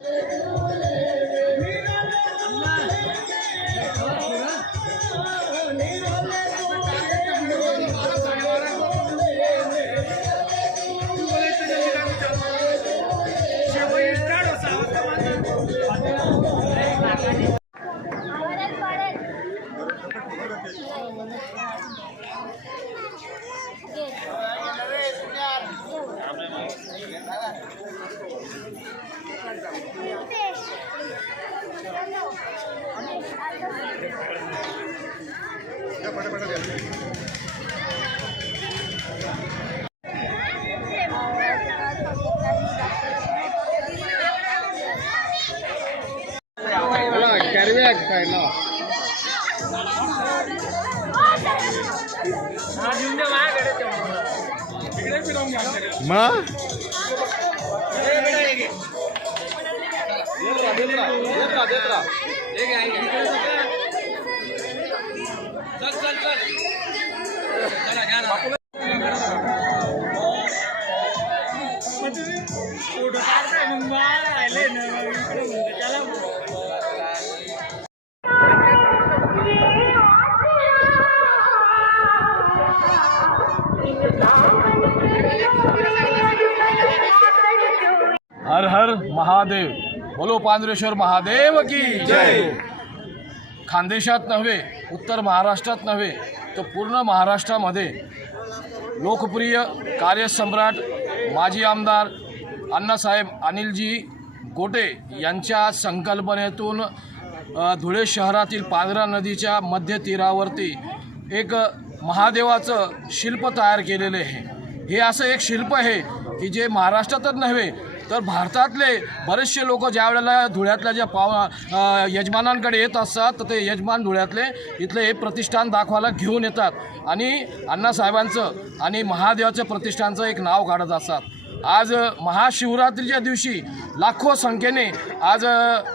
हर हर महादेव, बोलो पांढरेश्वर महादेव की जय। खानदेशात नव्हे, उत्तर महाराष्ट्रात नव्हे तर पूर्ण महाराष्ट्रामध्ये लोकप्रिय कार्यसम्राट माजी आमदार अण्णासाहेब अनिलजी गोटे यांच्या संकल्पनेतून धुळे शहरातील पांझरा नदीच्या मध्य तीरावरती एक महादेवाचं शिल्प तयार केलेले आहे। हे असं एक शिल्प आहे की जे महाराष्ट्रातच नव्हे तर भारतातले बरेचसे लोक ज्या वेळेला धुळ्यातल्या ज्या यजमानांकडे येत असतात तर ते यजमान धुळ्यातले इथले हे प्रतिष्ठान दाखवायला घेऊन येतात आणि अण्णासाहेबांचं आणि महादेवाचं प्रतिष्ठानचं एक नाव काढत असतात। आज महाशिवरात्रीच्या दिवशी लाखो संख्येने आज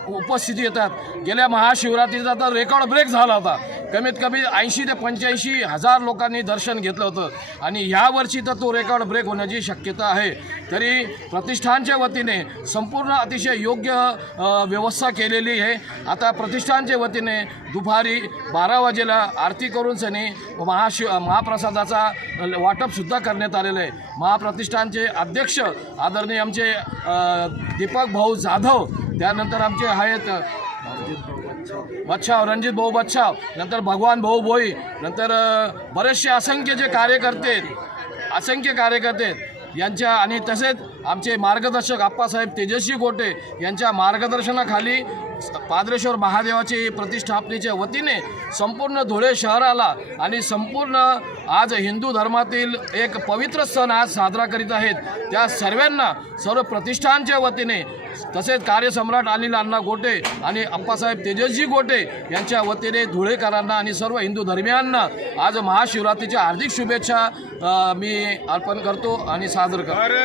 उपस्थिती येतात। गेल्या महाशिवरात्रीचा तर रेकॉर्ड ब्रेक झाला होता, कमीत कमी 80 ते 85 हजार लोकांनी दर्शन घेतलं होतं आणि यावर्षी तर तो रेकॉर्ड ब्रेक होण्याची शक्यता आहे। तरी प्रतिष्ठानच्या वतीने संपूर्ण अतिशय योग्य व्यवस्था केलेली आहे। आता प्रतिष्ठानच्या वतीने दुपारी 12 वाजेला आरती करून सनी महाप्रसादाचा वाटपसुद्धा करण्यात आलेलं आहे। महाप्रतिष्ठानचे अध्यक्ष आदरणीय आमचे दीपक भाऊ जाधव, त्यानंतर आमचे आहेत बच्छाव रणजित भाऊ बच्छाव, नंतर भगवान भाऊ भोई, नंतर बरेचसे असंख्य कार्यकर्ते यांच्या आणि तसेच आमचे मार्गदर्शक आप्पासाहेब तेजस्वी गोटे यांच्या मार्गदर्शनाखाली पांढरेश्वर महादेवाचे प्रतिष्ठापनेच्या वतीने संपूर्ण धुळे शहराला आणि संपूर्ण आज हिंदू धर्मातील एक पवित्र सण आज साजरा करीत आहेत। त्या सर्व प्रतिष्ठानच्या वतीने तसेच कार्यसम्राट अनिल अण्णा गोटे आणि आप्पासाहेब तेजस्वी गोटे यांच्या वतीने धुळेकरांना आणि सर्व हिंदू धर्मियांना आज महाशिवरात्रीच्या हार्दिक शुभेच्छा मी अर्पण करतो आणि सादर करतो।